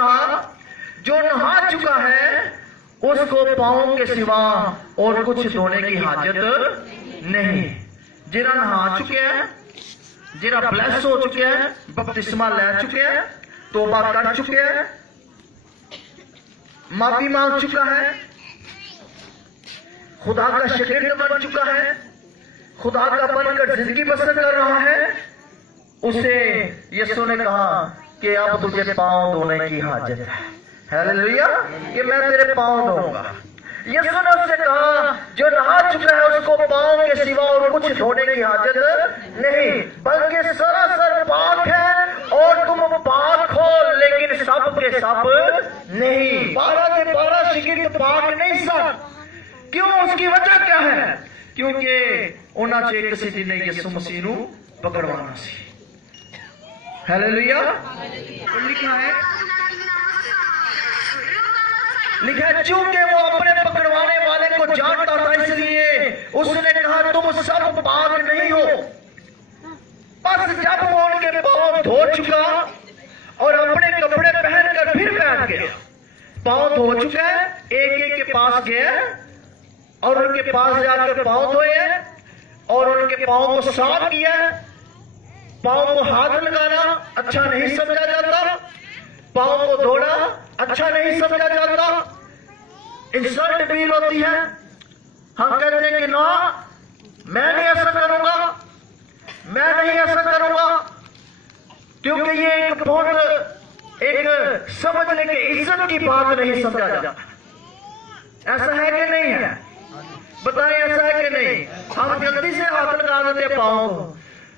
कहा जो नहा चुका है उसको पांव के सिवा और कुछ धोने की हाजत नहीं। जिरा नहा चुके हैं, जिरा ब्लेस हो चुके हैं, बपतिस्मा ले चुके हैं, तौबा कर चुके हैं, माफी मांग चुका है, खुदा का शागिर्द बन चुका है, खुदा का बनकर जिंदगी बसर कर रहा है, उसे यीशु ने कहा कि अब तुझे पांव धोने की हाजत है। हालेलुया, कि मैं तेरे पांव धोऊंगा। यीशु ने उससे कहा जो नहा चुका है उसको पांव के सिवा और कुछ धोने की हाजत नहीं, बल्कि सरासर पाक है और तुम पाक हो, लेकिन सब के सब नहीं। 12 के 12 शागिर्द पाक नहीं सन। क्यों? उसकी वजह क्या है? क्योंकि उन्होंने किसी दिन यीशु मसीह को पकड़वाना सी। हालेलुया। लिखा है चूंकि वो अपने पकड़वाने वाले को जानता था इसलिए उसने कहा तुम सब पाक नहीं हो। बस जब वो उनके पांव धो चुका और अपने कपड़े पहनकर फिर बैठ गया, पांव धो चुका है, एक एक के पास गया और उनके पास जाकर पांव धोए और उनके पांव को साफ किया। पांव को हाथ लगाना अच्छा नहीं समझा जाता, पांव को धोना अच्छा नहीं समझा जाता, इंसल्ट फील होती है। हम कहते हैं कि ना, मैं नहीं ऐसा करूंगा, मैं नहीं ऐसा करूंगा, क्योंकि ये एक बहुत एक समझने की इज्जत की बात नहीं समझा जाता। ऐसा है कि नहीं है? बताएं, ऐसा है कि नहीं? हम जल्दी से हाथ लगा देते पांव को,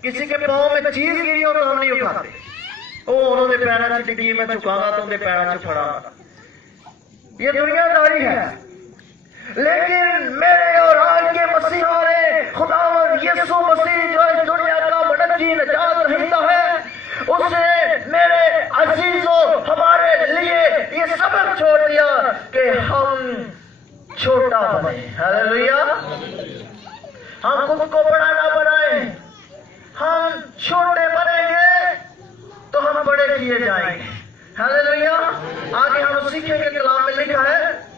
किसी के पांव में चीज गिरी हो तो हम नहीं उठाते। ओ उन्होंने पैरा च डिगी, मैं चुकागा तो उन्हें पैरा च फड़ा। ये दुनियादारी है। लेकिन मेरे और आज के मसीहा ने खुदावंद यीशु मसीह जो इस दुनिया का मनजी नजात रहता है, उसने मेरे अजीजों हमारे लिए ये सबक छोड़ दिया कि हम छोटा बने। हालेलुया। हम खुद को बड़ा ना बनाए, हम छोटे बनेंगे तो हम बड़े किए जाएंगे। हालेलुया। आगे हम सीखेंगे, कलाम में लिखा है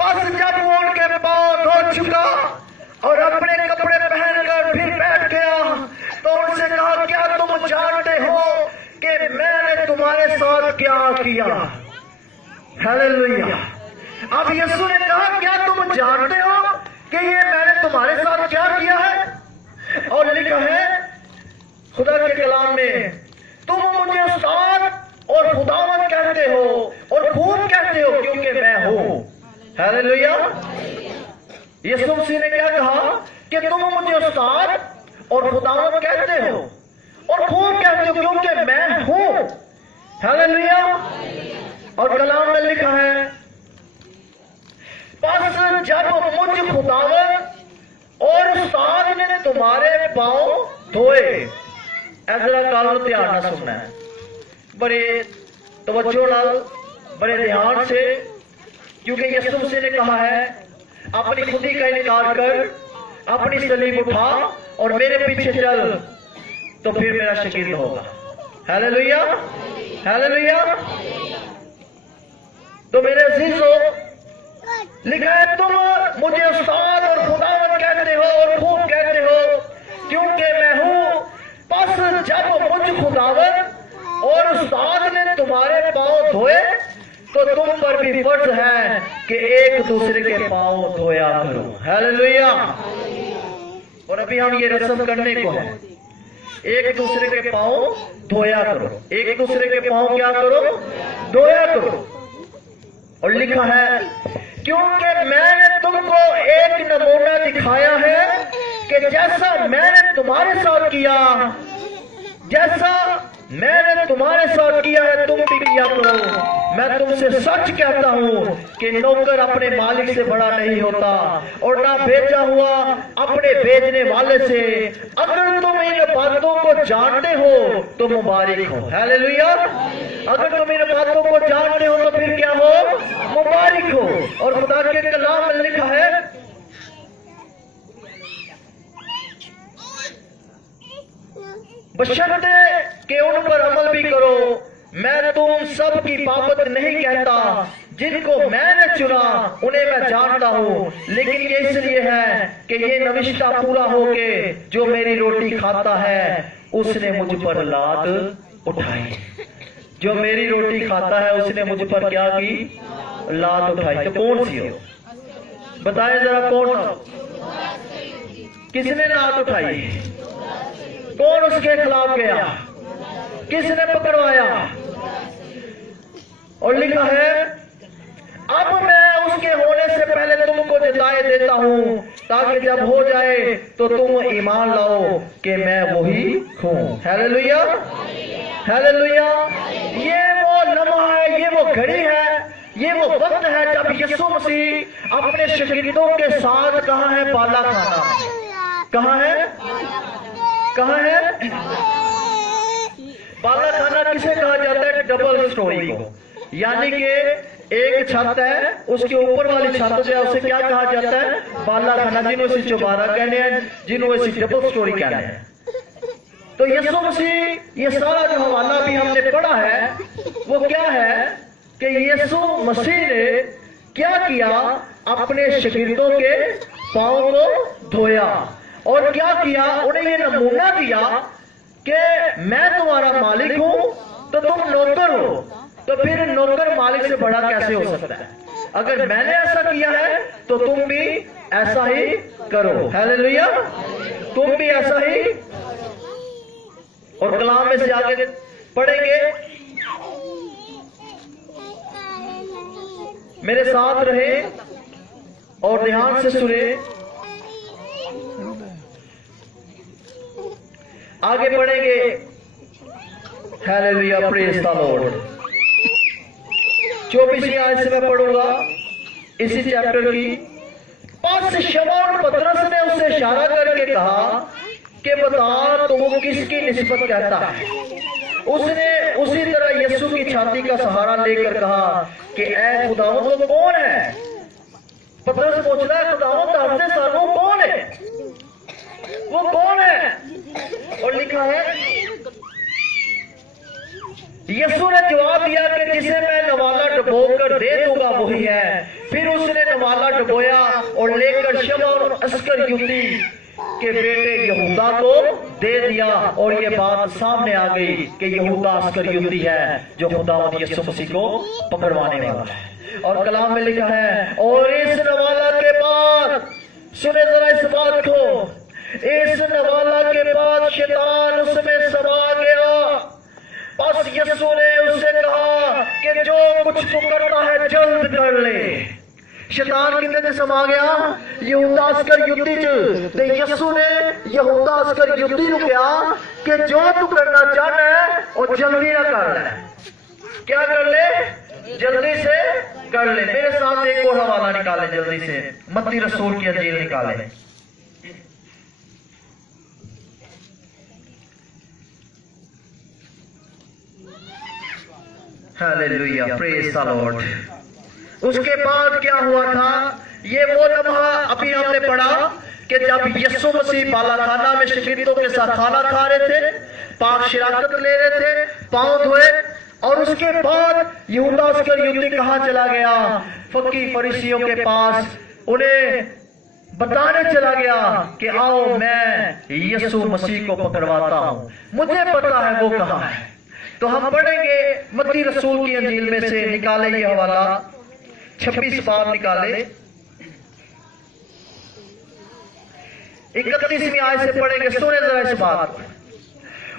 बस जब वो उनके पांव धो चुका और अपने कपड़े पहनकर फिर बैठ गया तो उनसे कहा क्या तुम जानते हो कि मैंने तुम्हारे साथ क्या किया? हालेलुया। अब यीशु ने कहा क्या तुम जानते हो कि ये मैंने तुम्हारे साथ क्या किया है? और लिखा है खुदा के कलाम में, तुम मुझे उस्ताद और खुदावंद कहते हो और खूब कहते हो क्योंकि मैं हूं। हालेलुया। यीशु मसीह ने क्या कहा कि तुम मुझे उस्ताद और खुदावंद कहते हो और खूब कहते हो क्योंकि मैं हूं। हालेलुया। और कलाम में लिखा है बस जब मुझ खुदावंद और उस्ताद ने तुम्हारे पांव धोए। ऐसा काल ध्यान ना सुनना है, बड़े तवज्जो नाल, बड़े ध्यान से, क्योंकि यीशु मसीह ने कहा है अपनी खुदी का इनकार कर, अपनी सलीब उठा और मेरे पीछे चल तो फिर मेरा शागिर्द होगा। हालेलुया। हालेलुया। तो मेरे अजीजों, लिखा है तुम मुझे उस्ताद और खुदावंद कहते हो और खूब कहते हो क्योंकि मैं हूं। बस जब मुझ खुदावंद और उस्ताद ने तुम्हारे पांव धोए तो तुम पर भी फर्ज है कि एक दूसरे के पांव धोया करो। हालेलुया। और अभी हम ये रस्म करने को है, एक दूसरे के पांव धोया करो, एक दूसरे के पांव क्या करो? धोया करो। और लिखा है क्योंकि मैंने तुमको एक नमूना दिखाया है कि जैसा मैंने तुम्हारे साथ किया, जैसा मैंने तुम्हारे साथ किया है तुम भी किया करो। मैं तुमसे सच कहता हूं कि नौकर अपने मालिक से बड़ा नहीं होता और ना भेजा हुआ अपने भेजने वाले से। अगर तुम इन बातों को जानते हो तो मुबारक हो। हालेलुया। अगर तुम इन बातों को जानते हो तो फिर क्या हो? मुबारक हो। और खुदा के कलाम में लिखा है बशर्ते कि उन पर अमल भी करो मैं तुम सब की बाबत नहीं कहता, जिनको मैंने चुना उन्हें मैं जानता हूँ, लेकिन ये इसलिए है कि ये नविष्ठा पूरा हो के जो मेरी रोटी खाता है उसने मुझ पर लात उठाई। जो मेरी रोटी खाता है उसने मुझ पर क्या की? लात उठाई। तो कौन सी हो? बताए जरा कौन हो? किसने लात उठाई? कौन उसके खिलाफ गया? किसने पकड़वाया? और लिखा है, अब मैं उसके होने से पहले तुमको जताए देता हूं, ताकि जब हो जाए तो तुम ईमान लाओ कि मैं वही हूं। Hallelujah, hallelujah. ये वो लम्हा है, ये वो घड़ी है, ये वो वक्त है जब यीशु मसीह अपने शागिर्दों के साथ कहाँ है? बाला खाना। कहाँ है? कहाँ है? बाला खाना किसे कहा जाता है? डबल स्टोरी को, यानी कि एक छत है, उसके ऊपर वाली छत जो है उसे क्या कहा जाता है? बाला खाना, जिन्हों से चौबारा कहने हैं, जिन्हों से डबल स्टोरी कहने हैं। तो यीशु मसीह ये सारा जो हवाला भी हमने पढ़ा है वो क्या है कि यीशु मसीह ने क्या किया? अपने शागिर्दों के पांव को धोया और क्या किया? उन्हें ये नमूना दिया कि मैं तुम्हारा मालिक हूं तो तुम नौकर हो। तो फिर नौकर मालिक से बड़ा कैसे हो सकता है? अगर मैंने ऐसा किया है तो तुम भी ऐसा ही करो। हालेलुया, तुम भी ऐसा ही। और कलाम में से आगे पढ़ेंगे, मेरे साथ रहे और ध्यान से सुने। आगे पढ़ेंगे। Hallelujah, praise the Lord. 24वीं आयत से मैं पढ़ूंगा इसी चैप्टर की। बस शमौन पतरस ने उससे इशारा करके कहा कि बता तो वो किसकी निस्बत कहता है। उसने उसी तरह यीशु की छाती का सहारा लेकर कहा कि ऐ खुदावंद वो कौन है? पतरस पूछ रहा है, खुदावंद हमसे सानू कौन है? वो कौन है? और लिखा है, यीशु ने जवाब दिया कि जिसे मैं नवाला डुबोकर दे दूंगा वही है। फिर उसने नवाला डुबोया और लेकर शमौन अस्करियोती के बेटे यहूदा को दे दिया। और ये बात सामने आ गई कि यहूदा अस्करियोती है जो खुदावंद यीशु मसीह को पकड़वाने वाला है। और कलाम में लिखा है, और इस नवाला के बाद, सुने जरा इस बात को, इस नवाला के बाद शैतान उसमें समा गया। बस यीशु ने उससे कहा कि जो कुछ तू करता है जल्द कर ले। शैतान कितने समा गया? यहूदा अस्करियोती च। ते यीशु ने यहूदा अस्करियोती को कहा कि जो तू करना चाहता है और जल्दी ना कर ले। क्या कर ले? जल्दी से कर ले। मेरे साथ एक और हवाला निकाले जल्दी से, मत्ती रसूल की अंजील निकाले। Hallelujah, praise the Lord. उसके बाद क्या हुआ था? ये वो लम्हा अभी हमने पढ़ा कि जब यीशु मसीह बालाखाना में शागिर्दों के साथ खाना खा रहे थे, पाक शिराकत ले रहे थे, पांव धोए, और उसके बाद यहूदा अस्करियोती कहां चला गया? फकी फरीसियों के पास। उन्हें बताने चला गया कि आओ मैं यीशु मसीह को पकड़वाता हूं, मुझे पता है वो कहां है। तो हम पढ़ेंगे मत्ती रसूल की अंजील में से, निकाले ये हवाला 26 बार निकाले, 31वीं आयत से पढ़ेंगे। सुने जरा इस बात।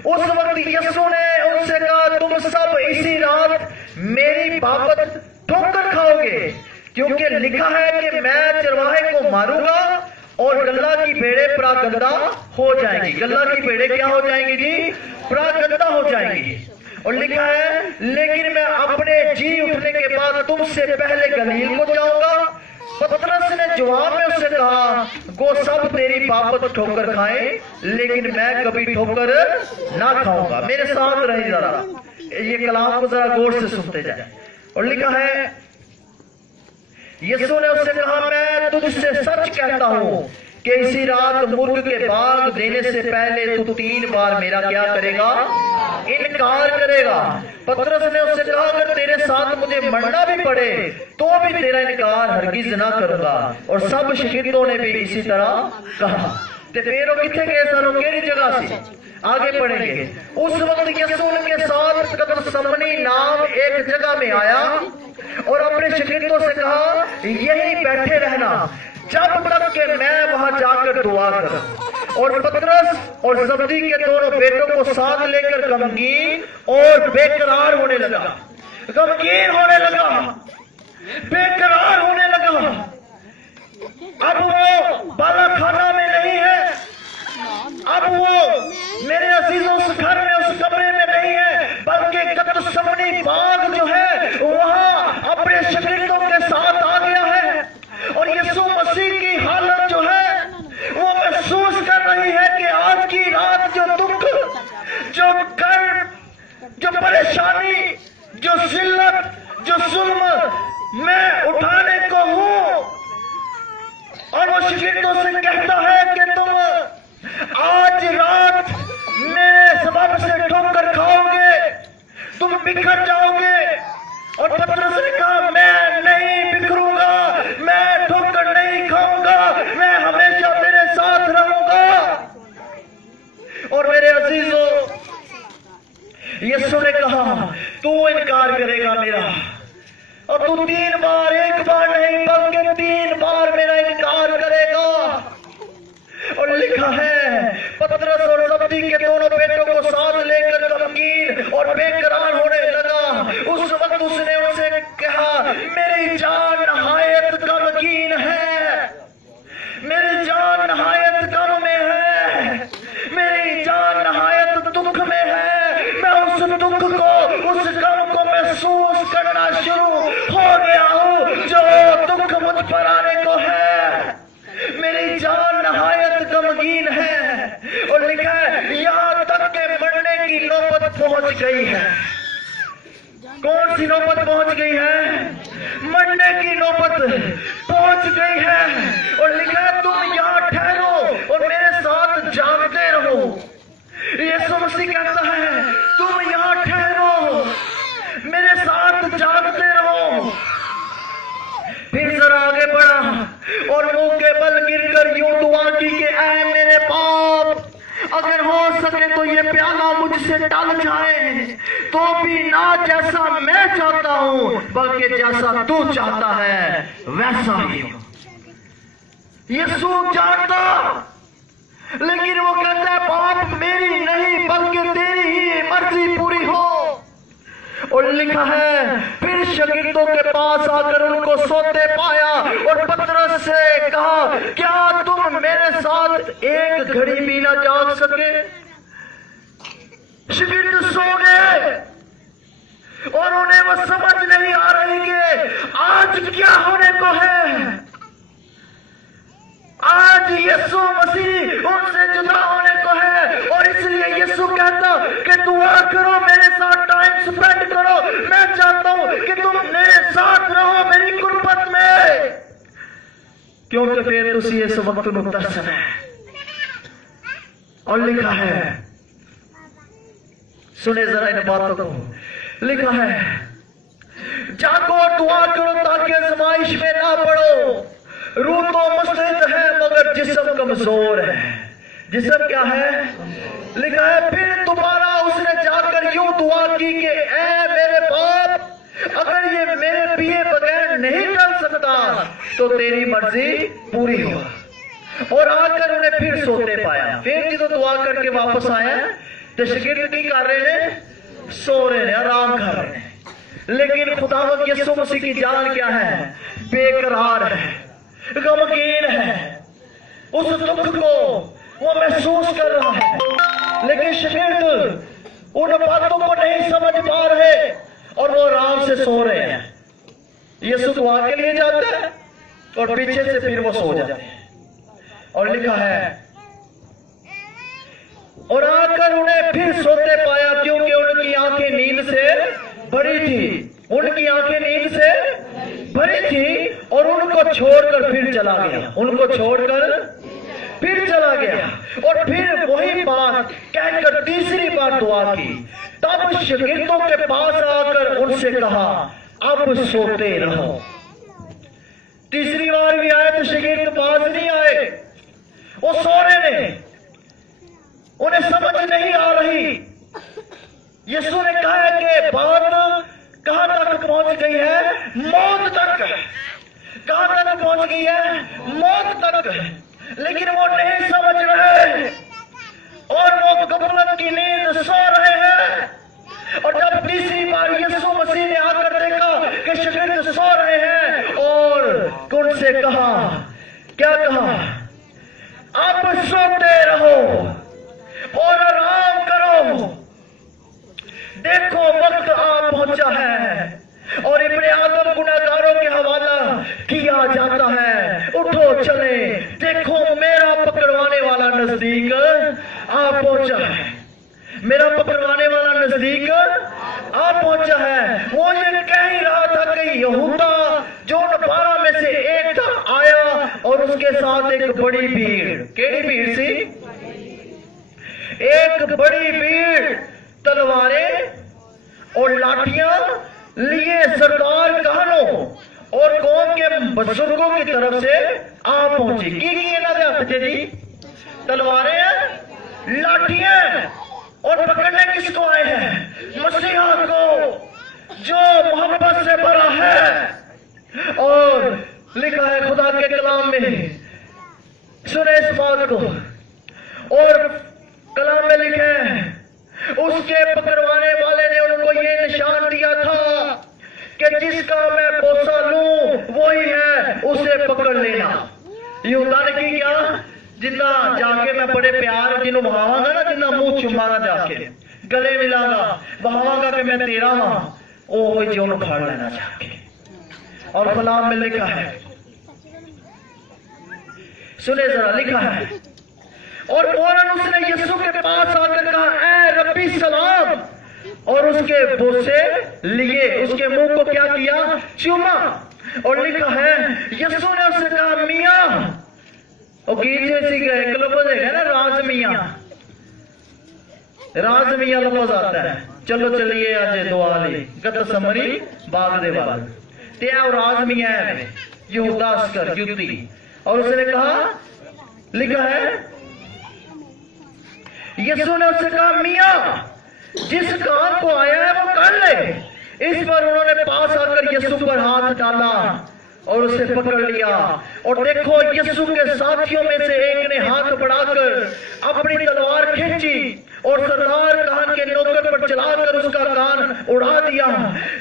उस वक्त यीशु ने उनसे कहा, तुम सब इसी रात मेरी बाबत ठोकर खाओगे, क्योंकि लिखा है कि मैं चरवाहे को मारूंगा और गल्ला की भेड़ें प्रागंदा हो जाएंगी। गल्ला की भेड़ें क्या हो जाएंगी जी? प्रागंदा हो जाएंगी। और लिखा है, लेकिन मैं अपने जी उठने के बाद तुमसे पहले गलील को जाऊंगा। पतरस ने जवाब में उससे कहा, गो सब तेरी बाबत ठोकर खाएं, लेकिन मैं कभी ठोकर ना खाऊंगा। मेरे साथ रहे जरा, ये कलाम को जरा गौर से सुनते जाए। और लिखा है, यीशु ने उससे कहा, मैं तुझसे सच कहता हूं कि इसी रात मुर्ग के भाग देने से पहले तू 3 बार मेरा क्या करेगा? इनकार करेगा। पतरस ने उससे कहा, अगर तेरे साथ मुझे मरना भी पड़े तो भी तेरा इनकार हरगिज ना करूंगा। और सब शागिर्दों ने भी इसी तरह कहा। ते फिर वो किथे गए सन? केड़ी जगह से? आगे पढ़ेंगे। उस वक्त यीशु उनके साथ गतसमनी नाम एक जगह में आया और अपने शागिर्दों से कहा, यहीं बैठे रहना जब तक कि मैं वहां जाकर दुआ करूं। और पतरस और जबदी के दोनों बेटों को साथ लेकर गमगीन और बेकरार होने लगा। गमगीन होने लगा, बेकरार होने लगा। अब वो बालाखाना में नहीं है, अब वो मेरे अजीजों उस घर में, उस कमरे में नहीं है, बल्कि गतसमनी बाग जो है वहां अपने शागिर्दों के साथ आ गया है। और यीशु मसीह की हालत जो है वो महसूस कर रही है कि आज की रात जो दुख, जो कर्म, जो परेशानी, जो जिल्लत, जो जुल्म मैं उठाने को हूं। और वो शागिर्दों से कहता है कि तुम आज रात मेरे सबब से ठोकर खाओगे, तुम बिखर जाओगे। और पतरस ने कहा, मैं नहीं बिखरूंगा, मैं ठोकर नहीं खाऊंगा, मैं हमेशा तेरे साथ रहूंगा। और मेरे अजीजों, यीशु ने कहा, तू इनकार करेगा मेरा, और तू 3 बार, 1 बार नहीं बल्कि 3 बार मेरा इनकार करेगा। और लिखा है, पतरस और जबदी के दोनों बेटों को साथ लेकर गमगीन और बेकरार होने लगा। उस वक्त उसने उनसे कहा, मेरी जान नहायत गमगीन है, मेरी जान नहायत गम में है, मेरी जान नहायत दुख में है। मैं उस दुख को, उस गम को महसूस करना शुरू हो गया हूं जो दुख मुझ पर आने को है। मेरी जान नहायत गमगीन है। और लिखा है, यहां तक के मरने की नौबत पहुंच गई है। कौन सी नौबत पहुंच गई है? मरने की नौबत पहुंच गई है। और लिखा है, तुम यहां ठहरो और मेरे साथ जागते रहो। यीशु मसीह कहता है, तुम यहां ठहरो, मेरे साथ जागते रहो। फिर जरा आगे बढ़ा और मुंह के बल गिरकर यूं दुआ की कि ऐ मेरे बाप, अगर हो सके तो ये प्याला मुझसे टल जाए, तो भी ना जैसा मैं चाहता हूं बल्कि जैसा तू चाहता है वैसा ही हो। यीशु जानता, लेकिन वो कहता है, बाप मेरी नहीं बल्कि तेरी ही मर्जी पूरी हो। और लिखा है, फिर शागिर्दों के पास आकर उनको सोते पाया और पतरस से कहा, क्या तुम मेरे साथ एक घड़ी भी ना जाग सके? शागिर्द सो गए और उन्हें वो समझ नहीं आ रही कि आज क्या होने को है। आज यीशु मसीह उनसे जुदा होने को है। और इसलिए यीशु कहता कि दुआ करो, मेरे साथ टाइम स्पेंड करो, मैं चाहता हूं कि तुम मेरे साथ रहो मेरी कुर्बत में, क्योंकि फिर तुसी इस वक्त नूं तरसना है। और लिखा है, सुने जरा इन बातों को, लिखा है, जागो दुआ करो ताकि आजमाइश में ना पड़ो। रूह तो मुस्तैद है मगर जिस्म कमजोर है। जिस्म क्या है? लिखा है, फिर दोबारा उसने जाकर यूं दुआ की कि ऐ मेरे बाप, अगर ये मेरे पिए बगैर नहीं चल सकता तो तेरी मर्जी पूरी हो। और आकर उन्हें फिर सोते पाया। फिर जो दुआ करके वापस आया तो शागिर्द की कर रहे हैं? सो रहे हैं, आराम कर रहे हैं। लेकिन खुदावंद यीशु मसीह की जान क्या है? बेकरार है, गमगीन है, उस दुख को वो महसूस कर रहा है। लेकिन शागिर्द उन बातों को नहीं समझ पा रहे और वो आराम से सो रहे हैं। यीशु दुआ के लिए जाता है और पीछे से फिर वो सो जाते हैं। और लिखा है, और आकर उन्हें फिर सोते पाया क्योंकि उनकी आंखें नींद से भरी थी। उनकी आंखें नींद से भरी थी और उनको छोड़कर फिर चला गया। उनको छोड़कर फिर चला गया और फिर वही बात कहकर तीसरी बार दुआ की। तब शागिर्दों के पास आकर उनसे कहा, अब सोते रहो। तीसरी बार भी आए तो शागिर्द पास नहीं आए, वो सो रहे ने, उन्हें समझ नहीं आ रही। यीशु ने कहा कि बात कहां तक पहुंच गई है? मौत तक। कहां तक पहुंच गई है? मौत तक। लेकिन वो नहीं समझ रहे और वो गफलत की नींद सो रहे हैं। और जब तीसरी बार यीशु मसीह ने आकर देखा कि शागिर्द सो रहे हैं और उनसे कहा, क्या कहा? आप सोते रहो और आराम करो, देखो वक्त आ पहुंचा है और इब्ने आदम गुनाहगारों के हवाला किया जाता है। उठो चले, देखो मेरा पकड़वाने वाला नजदीक आ पहुंचा है। मेरा पकड़वाने वाला नजदीक आ पहुंचा है। वो ये कह ही रहा था कि यहूदा जो 12 में से एक था आया और उसके साथ एक बड़ी भीड़। केड़ी भीड़ सी? एक बड़ी भीड़ तलवारें और लाठियां लिए सरदार कहनों और कौम के बुजुर्गों की तरफ से आ पहुंची। की ना दे जी? तलवारें, लाठियां। और पकड़ने किसको आए हैं? मसीहा को जो मोहब्बत से भरा है। और लिखा है खुदा के कलाम में, सुने इस बात को, और कलाम में लिखा है उसके पकड़वाने वाले ने उनको ये निशान दिया था कि जिसका मैं बोसा लूं वही है, उसे पकड़ लेना। यहूदा ने की क्या? जिन्ना जाके मैं बड़े प्यार जिन्हों बहावांगा ना, जिन्ना मुंह चुमाना जाके गले मिलांगा, बहावांगा कि मैं तेरा हां, वो जो उखाड़ लेना जाके। और कलाम में लिखा है, सुने जरा, लिखा है, और फौरन उसने यीशु के पास आकर कहा, ऐ रब्बी सलाम, और उसके बोसे लिए उसके मुंह को क्या किया? चूमा। और लिखा है यीशु ने उससे कहा, मियां, और गीत जैसी एक लफ्ज है ना, राज मियां। राज मियां लफ्ज आता है। चलो चलिए आज दुआ ली गत समरी बाग दे वाल ते और राज मियां है यहूदा अस्कर युती। और उसने कहा, लिखा है यीशु ने उससे कहा, मियां जिस काम को आया है वो कर ले। इस पर उन्होंने पास आकर यीशु पर हाथ डाला और उसे पकड़ लिया। और देखो यीशु के साथियों में से एक ने हाथ बढ़ाकर अपनी तलवार खींची और सरदार कान के नौकर पर चलाकर उसका कान उड़ा दिया।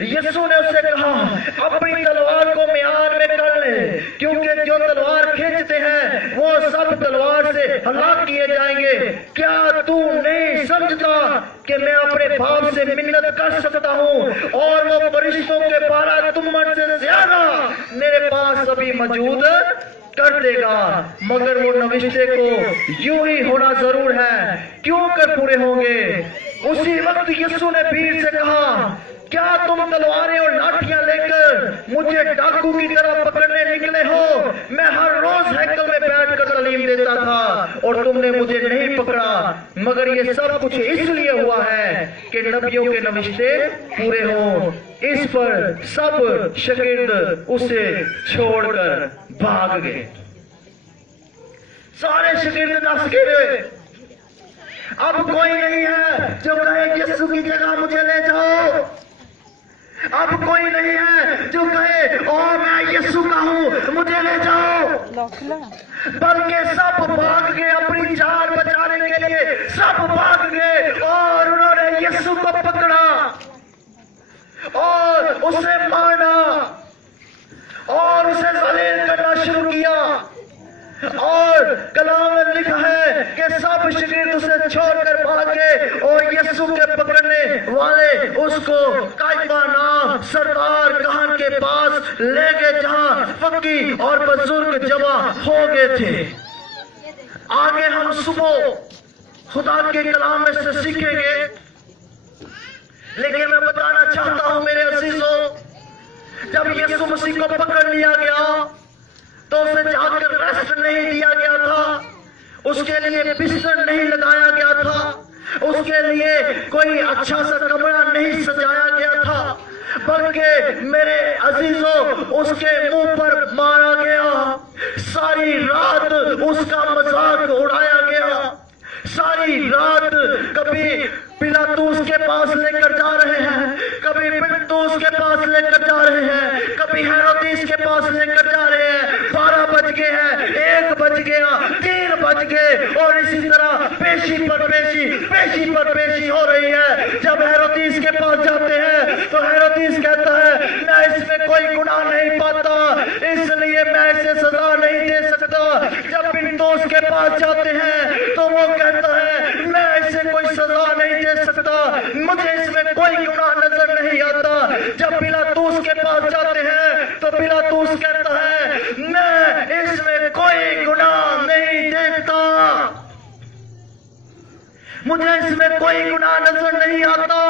यीशु ने उससे कहा, अपनी तलवार को म्यान में कर ले, क्योंकि जो तलवार खींचते हैं वो सब तलवार से हलाक किए जाएंगे। क्या तू नहीं समझता कि मैं अपने बाप से मिन्नत कर सकता हूँ और वो फरिश्तों के 12 तुम्मन से ज्यादा मेरे पास अभी मौजूद कर देगा। मगर वो नविश्ते को यूं ही होना जरूर है, क्यों कर पूरे होंगे। उसी वक्त यीशु ने भीड़ से कहा, क्या तुम तलवारें और लाठियां लेकर मुझे डाकू की तरह पकड़ने निकले हो? मैं हर रोज हैकल में बैठकर तालीम देता था और तुमने मुझे नहीं पकड़ा। मगर ये सब कुछ इसलिए हुआ है कि नबियों के नविश्ते पूरे हों। इस पर सब शागिर्द उसे छोड़कर भाग गए। सारे शागिर्द नस गए। अब कोई नहीं है जो कहे यीशु की जगह मुझे ले जाओ। अब कोई नहीं है जो कहे ओ मैं यीशु का हूं, मुझे ले जाओ। बल्कि सब भाग गए अपनी जान बचाने के लिए। सब भाग गए और उन्होंने यीशु को पकड़ा और उसे मारा और उसे जलील करना शुरू किया। और कलाम में लिखा है कि सब शागिर्द उसे छोड़कर भाग गए और यीशु के पकड़ने वाले उसको कायफा नाम सरदार कहान के पास ले गए, जहां फकीह और बुजुर्ग जमा हो गए थे। आगे हम सुबह खुदा के कलाम में से सीखेंगे, लेकिन मैं बताना चाहता हूं मेरे अजीजों, जब यीशु मसीह को पकड़ लिया गया तो उसे जाकर रेस्ट नहीं दिया गया था। उसके लिए बिस्तर नहीं लगाया गया था, उसके लिए कोई अच्छा सा कमरा नहीं सजाया गया था, बल्कि मेरे अजीजों उसके मुंह पर मारा गया। सारी रात उसका मजाक उड़ाया गया। सारी रात कभी पिलातूस के पास लेकर जा रहे हैं, कभी पिलातूस के पास लेकर जा रहे हैं, कभी हेरोदेस के पास लेकर जा रहे हैं। 12 बज गए हैं, 1 बज गया, 3 बज गए, और इसी तरह पेशी पर पेशी, पेशी पर पेशी हो रही है। जब हेरोदेस के पास जाते हैं तो हेरोदेस कहता है मैं इसमें कोई गुनाह नहीं पाता, इसलिए मैं इसे सजा नहीं दे सकता। जब पिलातूस के पास जाते हैं तो वो कहता है मैं इसे कोई सजा नहीं दे सकता, मुझे इसमें कोई गुनाह नजर नहीं आता। जब पिलातूस के पास जाते हैं तो पिलातूस कहता है मैं इसमें कोई गुनाह नहीं देखता, मुझे इसमें कोई गुनाह नजर नहीं आता।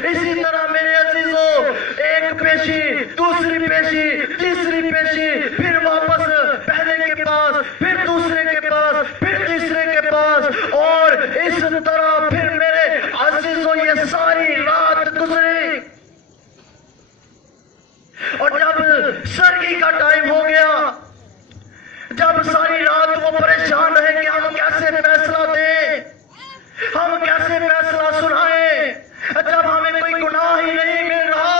इसी तरह मेरे अजीजों, एक पेशी, दूसरी पेशी, तीसरी पेशी, फिर वापस पहले के पास, फिर दूसरे के पास, फिर तीसरे के पास, और इस तरह फिर मेरे अजीजों ये सारी रात गुजरी। और जब सर्गी का टाइम हो गया, जब सारी रात वो परेशान रहे कि हम कैसे फैसला दें, हम कैसे फैसला सुनाएं, जब हमें कोई गुनाह ही नहीं मिल रहा,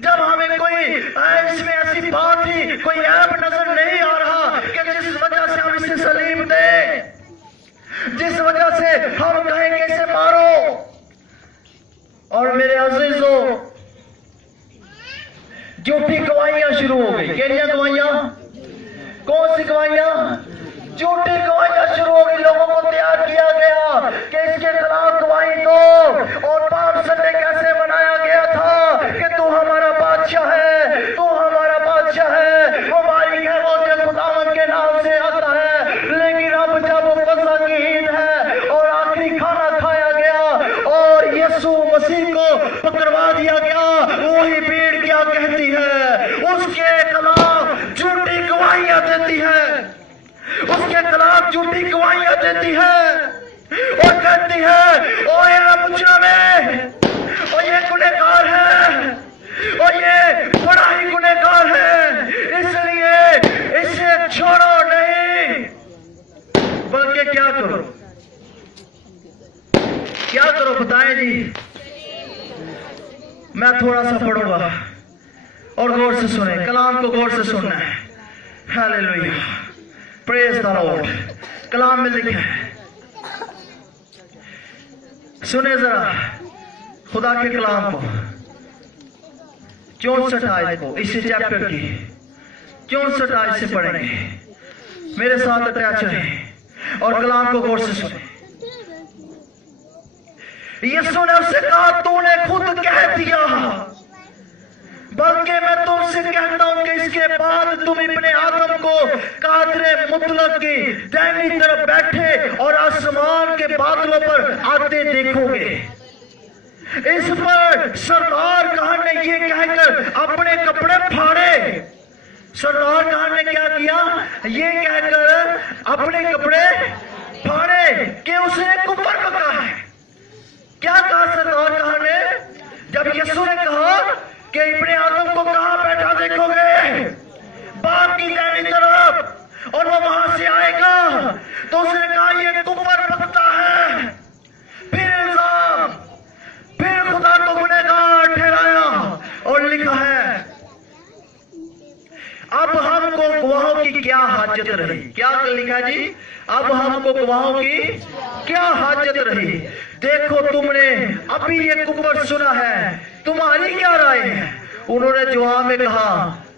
जब हमें कोई इसमें ऐसी बात ही, कोई ऐप नजर नहीं आ रहा कि जिस वजह से हम इसे सलीम दें, जिस वजह से हम कहें कि इसे मारो। और मेरे अजीजों, झूठी गवाहियां शुरू हो गई। क्या गवाहियां? कौन सी गवाहियां? झूठी गवाहियां शुरू हो गई। लोगों को तैयार किया गया कि इसके खिलाफ गवाही दो। और पाप संडे कैसे बनाया गया था कि तू हमारा बादशाह है, तू हमारा बादशाह है। मुबारक है वो जो खुदावंद के नाम से आता है। लेकिन अब जब फसह की ईद है और आखिरी खाना खाया गया और यीशु मसीह को पकड़वा दिया गया, वही भीड़ क्या कहती है? उसके खिलाफ झूठी गवाहियां देती है, उसके खिलाफ झूठी गवाहियां देती है और कहती है ओ ये मुजरिम है, और ये गुनहगार है, और ये बड़ा ही गुनहगार है, इसलिए इसे छोड़ो नहीं, बल्कि क्या करो? क्या करो बताएं जी। मैं थोड़ा सा पढ़ूंगा और गौर से सुने, कलाम को गौर से सुनना है। Hallelujah, praise the Lord. कलाम में लिखा है, सुने जरा खुदा के कलाम को, 64 आयत को, इसी चैप्टर की 64 आयत से पढ़ेंगे। मेरे साथ अटैच रहे और कलाम को गौर से सुने। यीशु ने उससे कहा तूने खुद कह दिया, बल्कि मैं तुमसे कहता हूं कि इसके बाद तुम इब्ने आदम को कादरे मुतलक की दाहिनी तरफ बैठे और आसमान के बादलों पर आते देखोगे। इस पर सरदार खान ने ये कहकर अपने कपड़े फाड़े। सरदार खान ने क्या किया? ये कहकर अपने कपड़े फाड़े कि उसने कुफर बका है। क्या कहा सरदार खान ने? जब यीशु ने कहा कि इब्ने आदम को कहां बैठा देखोगे? बाप की दाहिनी तरफ, और वो वहां से आएगा, तो उसने कहा ये कुफर बकता है। फिर इल्जाम, फिर खुदा को गुनहगार ठहराया और लिखा है अब हमको गवाहों की क्या हाजत रही। क्या लिखा जी? अब हमको गवाहों की क्या हाजत रही? देखो तुमने अभी ये कुफर सुना है, तुम्हारी क्या राय है? उन्होंने जवाब में कहा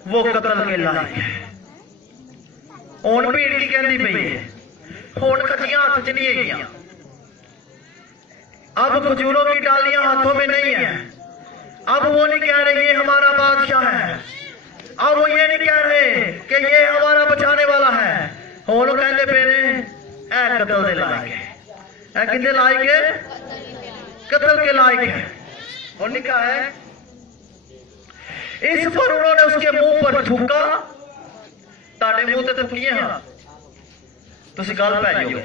वो कत्ल के लायक है। हुण भीड़ की कहती पई है, हुण खचियां हाथ च नहीं है, अब खजूरों की डालियां हाथों में नहीं है। अब वो नहीं कह रहे ये हमारा बादशाह है, अब वो ये नहीं कह रहे कि ये हमारा बचाने वाला है। हुण कहते पे ने ए कत्ल के लायक है, ए किंदे लायक है? कत्ल के लायक है। और लिखा है इस पर उन्होंने उसके मुंह पर थूका, ताड़े मुंह ते थूकिए, हाँ तुसी गल पै जाओगे,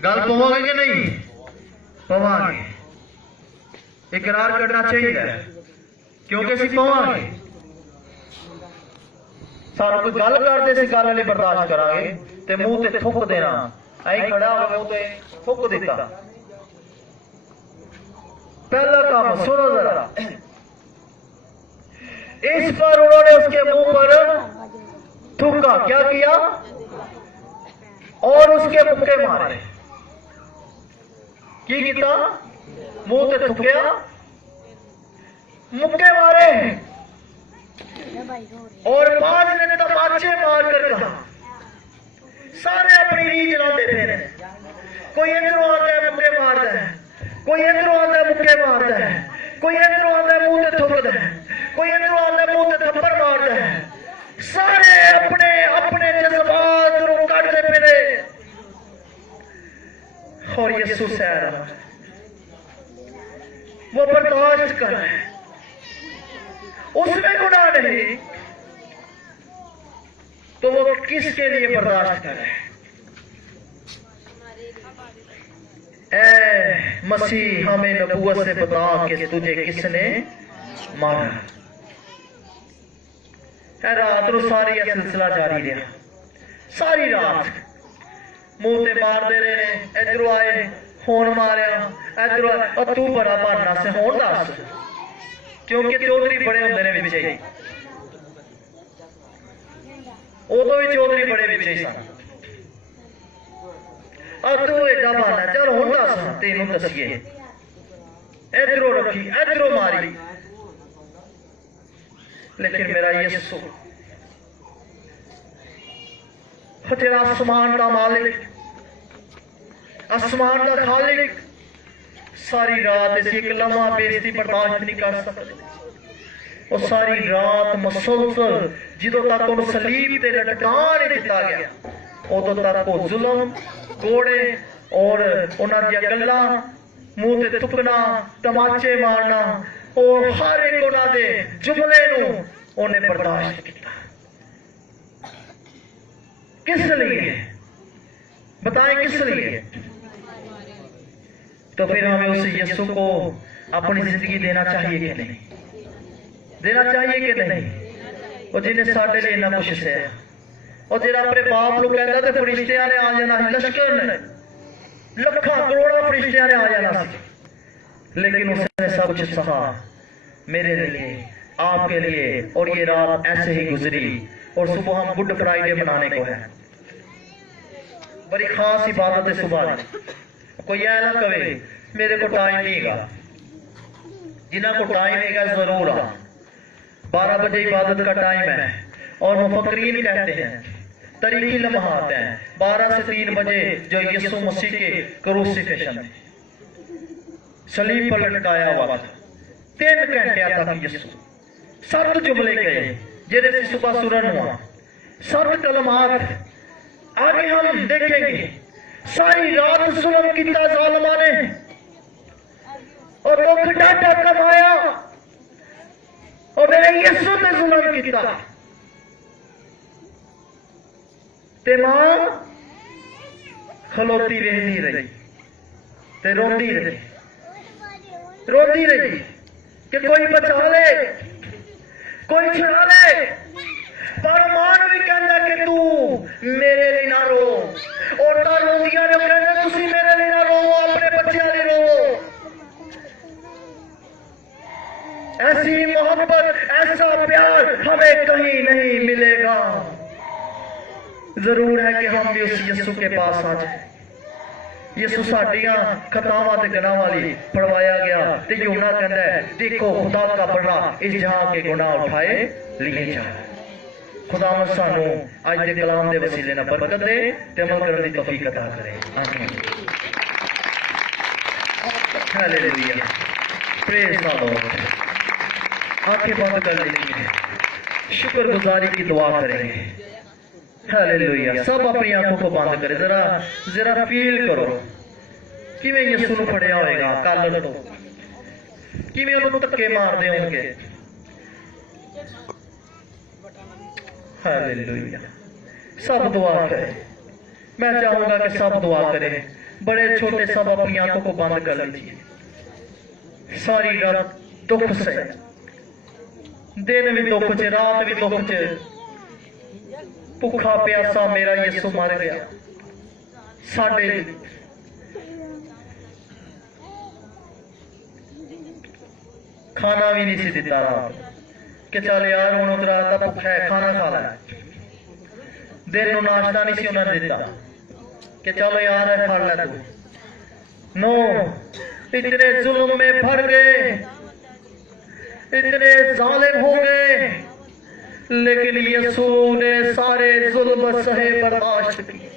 गल पवोगे कि नहीं पवांगे। इकरार करना चाहिए क्योंकि असीं पवांगे। सानू कोई गल करदे सी गल नहीं बर्दाश्त करांगे ते मुंह ते थुक देना, ऐ खड़ा हो गया मुंह ते थुक दिता। पहला काम सुनो जरा, इस पर उन्होंने उसके मुंह पर थूका। क्या किया? और उसके मुक्के मारे। की किया? मुंह ते थुकया, मुक्के मारे। और बाद ने तमाचे मार कर कहा, सारे अपनी रीत चलाते रहे। कोई इधरों आता है मुक्के मारता है, कोई इधरों आता है मुक्के मारता है, कोई इधरों आता है मुंह ते थुकता है, कोई इधरों आता है मुंह ते थप्पड़ मारता है। सारे अपने अपने जज्बात को काटते फिरे। और यीशु सह रहा, वो बर्दाश्त कर रहा है, उसमें गुनाह नहीं तो वो किसके लिए बर्दाश्त कर रहा है? ऐ मसीह हमें नबूवत से बता कि तुझे किसने मारा। रात रो सारी यह सिलसिला जारी रहा, सारी रात मुंह ते मार दे रहे, इधरों आए होन मारिया, इधरों तू बड़ा बनना से होन दस, क्योंकि चौधरी बड़े होंगे ने विच ही, उदों भी चौधरी बड़े विच ही सन। तू एडा बहाना, चल हुण दस तेनू दसीए, इधरों रखी इधरों मारी। लेकिन मेरा यीशु तेरा आसमान का मालिक, आसमान का खालिक, सारी रात ऐसी एक लम्हा बेइज्जती बर्दाश्त नहीं कर सकते। और सारी रात मुसलसल जिदों तक उन्हें सलीब ते लटका नहीं दिता गया, उदों तक वो जुल्म, कोड़े और उन्हां दी गल्लां, मुंह ते थुकना, तमाचे मारना और हर एक उन्हां दे जुमले नूं उन्हें बर्दाश्त किया। किस लिए? बताएं किस लिए? तो फिर हमें उस यीशु को अपनी जिंदगी देना चाहिए कि नहीं? देना चाहिए कि नहीं? और जिन्हें साढ़े लिए इन्ना कुछ से, और जो अपने बाप को कहता तो फरिश्तियां ने आ जाना, लश्कर ने लखा करोड़ा फरिश्तियां ने आ जाना, लेकिन उसने सब कुछ सहा मेरे लिए, आपके लिए। और ये रात ऐसे ही गुजरी और सुबह हम गुड फ्राइडे मनाने को है। बड़ी खास इबादत है सुबह। कोई यह ना कहे मेरे को टाइम नहीं है, जिन्हों को टाइम है जरूर आ। 12 बजे इबादत का टाइम है और मुफक्रीन कहते हैं तरीकी लम्हात हैं 12 से 3 बजे जो यीशु मसीह के क्रूसिफिक्शन है, सलीब पर लटकाया हुआ था। 3 घंटे तक यीशु 7 जुमले कहे जेरे से सुबह सुरन हुआ, 7 कलमात आगे हम देखेंगे। सारी रात जुल्म किया जालिमा ने और दुख डाटा कमाया और मेरे यीशु ने जुल्म किया। ते मां खलोती रहती रही ते रोंदी रही कि कोई बचा ले, कोई छुड़ा ले। पर मां भी कहता कि तू मेरे लिए ना रो, और रोंदियां ने कहना तुसी मेरे लिए ना रो, अपने बच्चों लिए रो। ऐसी मोहब्बत, ऐसा प्यार हमें कहीं नहीं मिलेगा। जरूर है कि हम भी उस यीशु के पास आ जाए। यीशु साडियां खतावां ते गुनाहां लई पड़वाया गया ते यूहन्ना कहता है देखो खुदा का बड़ा इस जहां के गुनाह उठाए लिए जाए। खुदावंद सानू अज दे कलाम दे वसीले नाल बरकत दे ते अमल करने दी तौफीक अता करे। आमीन। Hallelujah, praise the Lord. आंखें बंद कर लीजिए, शुक्रगुजारी की दुआ करेंगे। हालेलुया। सब अपनी आंखों को बंद करें, जरा जरा फील करो किवें यीशु नूं फड़िया होएगा कल तो, किवें उन्होंने धक्के मारदे होणगे। हालेलुया। सब दुआ करें। मैं चाहूंगा कि सब दुआ करें, बड़े छोटे सब अपनी आंखों को बंद कर लीजिए। सारी रात दुख से, दिन भी दुख च, रात भी दुख च, भुखा प्यासा मेरा यीशु मर गया साडे लिए। खाना भी नहीं सी दिता रात कि चल यार हुण उतरा तो भुखा है, खाना खा लै। दिन नूं नाश्ता नहीं सी उन्होंने दिता कि चलो यार खा लै तू। नो, इतने जुल्म में भर गए, इतने जालिम हो गए, लेकिन यीशु ने सारे जुल्म सहे बर्दाश्त किए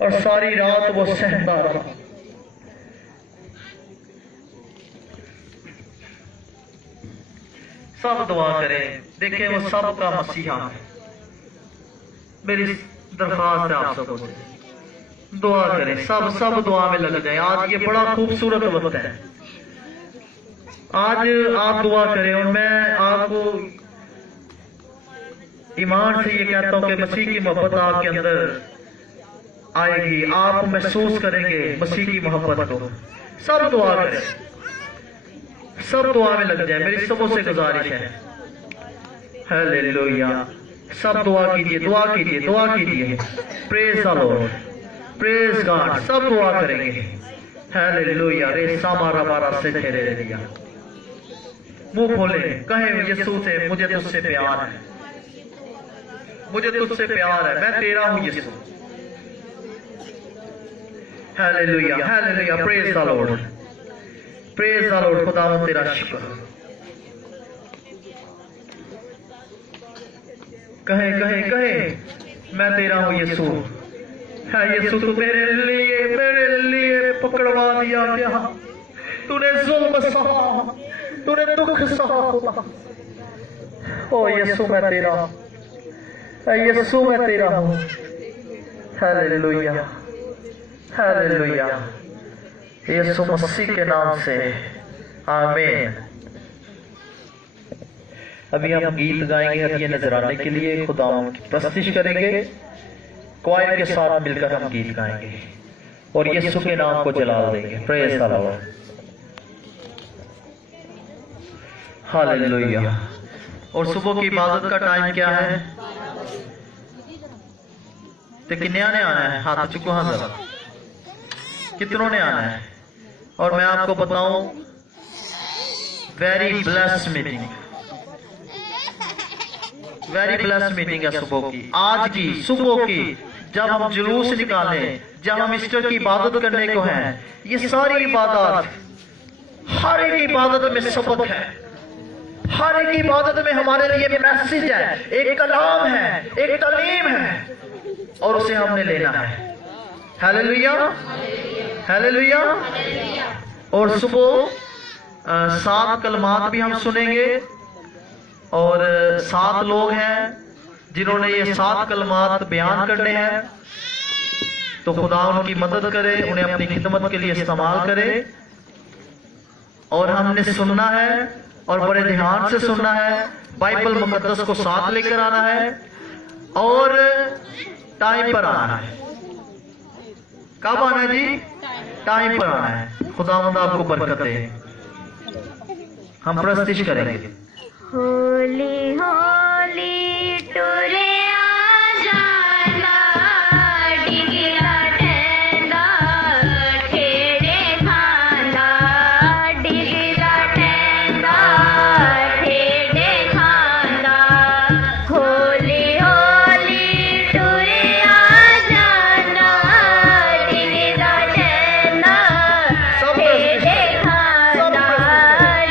और सारी रात वो सहता रहा। सब दुआ करें, देखें वो सब का मसीहा है। मेरी दरख्वास्त है आप सबको, दुआ करें, सब दुआ में लग जाए। आज ये बड़ा खूबसूरत वक्त है, आज आप दुआ करें। और मैं आपको ईमान से ये कहता हूं कि मसीह की मोहब्बत आपके अंदर आएगी, आप महसूस करेंगे मसीह की मोहब्बत को। सब दुआ करें, सब दुआ में लग जाए, मेरी सबों से गुजारिश है। हालेलुया, सब दुआ कीजिए, दुआ कीजिए, दुआ कीजिए। Praise the Lord, praise God, सब दुआ करेंगे। हालेलुया, रे सामारा बारा से तेरे दिया। मुंह खोले, कहे यीशु से मुझे तुझसे प्यार है, मुझे तुझसे प्यार है, मैं तेरा हूं यीशु। Hallelujah, hallelujah, praise the Lord, praise the Lord. खुदावंद तेरा शुक्र। कहे कहे कहे मैं तेरा हूं यीशु। है यीशु, तू मेरे लिए पकड़वा दिया गया, तूने जुल्म सहा, तूने दुख सहा। ओ यीशु मैं तेरा, यीशु मैं तेरा हूं। हालेलुया, हालेलुया, यीशु मसीह के नाम से आमीन। अभी हम गीत गाएंगे, अब ये नजराने के लिए खुदा की प्रस्तुति करेंगे। क्वायर के साथ मिलकर हम गीत गाएंगे और यीशु के नाम को जलाल देंगे। Praise the Lord, hallelujah. और सुबह की इबादत का टाइम क्या है? तो किन्या ने आना है? हाथ चुको, हाँ जरा, कितनों ने आना है? और मैं आपको बताऊं, very blessed meeting, very blessed meeting है सुबह की। आज की सुबह की जब हम जुलूस निकाले, जब हम ईस्टर की इबादत करने को हैं, ये सारी इबादत, हर एक इबादत में सबक है, हर एक इबादत में हमारे लिए मैसेज है, एक कलाम है, एक तालीम है, और उसे हमने लेना है। Hallelujah, hallelujah. और सुबह 7 कलमात भी हम सुनेंगे, और 7 लोग हैं जिन्होंने ये 7 कलमात बयान करने हैं। तो खुदा उनकी मदद करे, उन्हें अपनी खिदमत के लिए इस्तेमाल करे। और हमने सुनना है और बड़े ध्यान से सुनना है, बाइबल मुकद्दस को साथ लेकर आना है और टाइम पर आना है। कब आना है जी? टाइम पर आना है। खुदावंद आपको बरकत दे। हम प्रस्तुति करेंगे। होली होली टुरे आ जाना, डिगरा टेंदा ठेड़े खाना, डिगरा टेंदा ठेड़े खाना। होली होली टुरे आ जाना, डिगरा टेंदा ठेड़े खाना,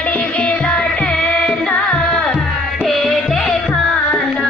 डिगरा टेंदा ठेड़े खाना।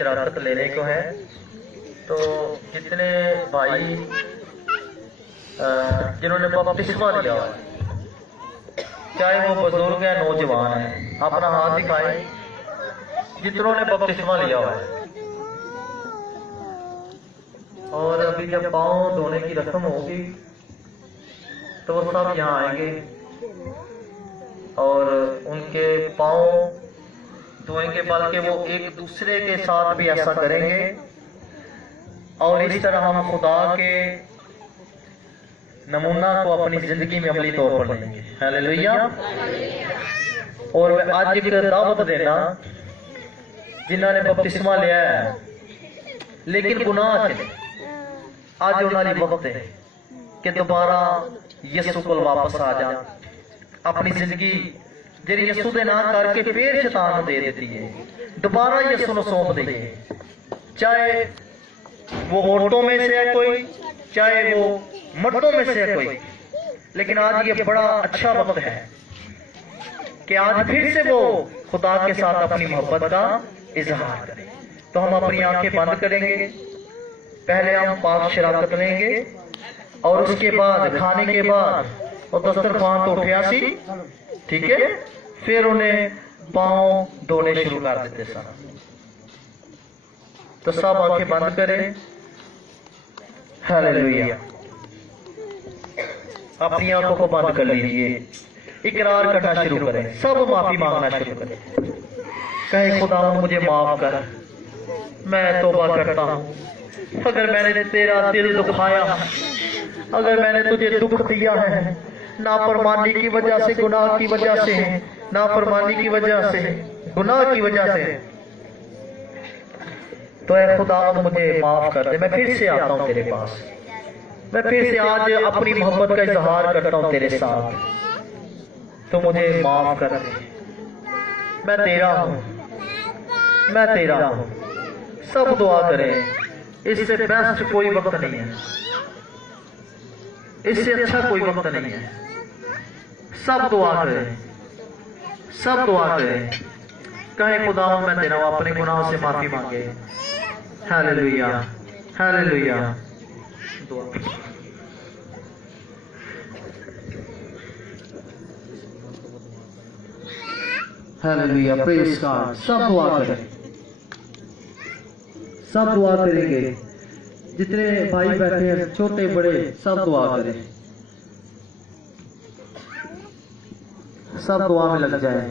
शराकत लेने को है। तो जितने भाई जिन्होंने बपतिस्मा लिया है, चाहे वो बुजुर्ग है नौजवान है, अपना हाथ दिखाए जितनों ने बपतिस्मा लिया हुआ है। और अभी जब पाँव धोने की रस्म होगी तो वो सब यहाँ आएंगे और उनके पाँव धोएंगे, बल्कि वो एक दूसरे के साथ भी ऐसा करेंगे। और इस तरह हम खुदा के नमूना को अपनी जिंदगी में अमली तौर पर लेंगे। हालेलुया। और मैं आज एक दावत देना, जिन्होंने बपतिस्मा लिया है लेकिन गुनाह च आज उन्होंने वक्त है कि दोबारा यसु को वापस आ जा। अपनी जिंदगी जी यसु दे नाम करके फिर शैतान दे देती है, दोबारा यसु को सौंप दीजिए। चाहे वो औरतों में से है कोई, चाहे वो मर्दों में से है कोई, लेकिन आज ये बड़ा अच्छा वक्त है कि आज फिर से वो खुदा के साथ अपनी मोहब्बत का इजहार करें। तो हम अपनी आंखें बंद करेंगे, पहले हम पाक शराकत लेंगे और उसके बाद खाने के बाद और दस्तरखान तो उठिया सी, ठीक है, फिर उन्हें पाँव धोने शुरू कर देते सर। तो सब आंखें बंद करें। हालेलुया। अपनी आंखों को बंद कर लीजिए, इकरार करना शुरू करें, सब माफी मांगना शुरू करें। कहे खुदा मुझे माफ कर, मैं तौबा करता हूँ। अगर मैंने तेरा दिल दुखाया, अगर मैंने तुझे दुख दिया है नाफरमानी की वजह से, गुनाह की वजह से, नाफरमानी की वजह से, गुनाह की वजह से, तो ऐ खुदा मुझे माफ कर दे। मैं फिर से आता हूँ तेरे पास, मैं फिर से आज अपनी मोहब्बत का इजहार करता हूँ तेरे साथ। तो मुझे माफ कर दे, मैं तेरा हूँ, मैं तेरा हूँ। सब दुआ करें, इससे बेस्ट कोई वक्त नहीं है, इससे अच्छा कोई वक्त नहीं है। सब दुआ करें, सब दुआ करें। कहे खुदा मैं तेरा हूं, अपने गुनाहों से माफी मांगे। Hallelujah, hallelujah. दुआ हालेलुया, प्रेज गॉड। सब दुआ करें, सब दुआ करेंगे। जितने भाई बैठे हैं छोटे बड़े सब दुआ करें, सब दुआ में लग जाए।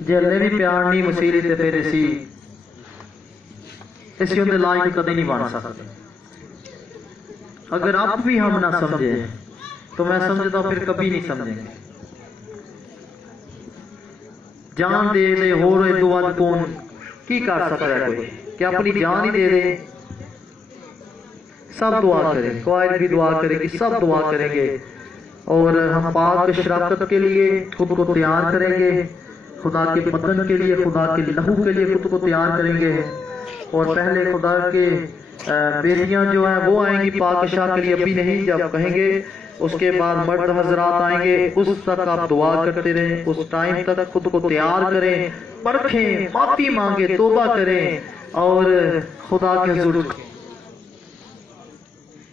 जे हले भी प्यार नहीं मसीह ते फिर इसी उनके लायक कभी नहीं बन सकते। अगर आप भी हम ना समझे तो मैं समझता हूं फिर कभी नहीं समझेंगे। जान दे दे हो रहे तो आज कौन की कर सकता है कोई, कि अपनी जान ही दे दे। सब दुआ करें, कोई भी दुआ करेगी, सब दुआ करेंगे। और हम पाक शराकत के लिए खुद को तैयार करेंगे, खुदा के बदन के लिए, खुदा के लहू के लिए खुद को तैयार करेंगे। और पहले खुदा के बेटियां जो हैं वो आएंगी पाक शाह के लिए, अभी नहीं, जब कहेंगे उसके बाद मर्द हजरात आएंगे। उस तक आप दुआ करते रहें, उस टाइम तक खुद को तैयार करें, परखें, माफी मांगे, तौबा करें और खुदा के हुजूर।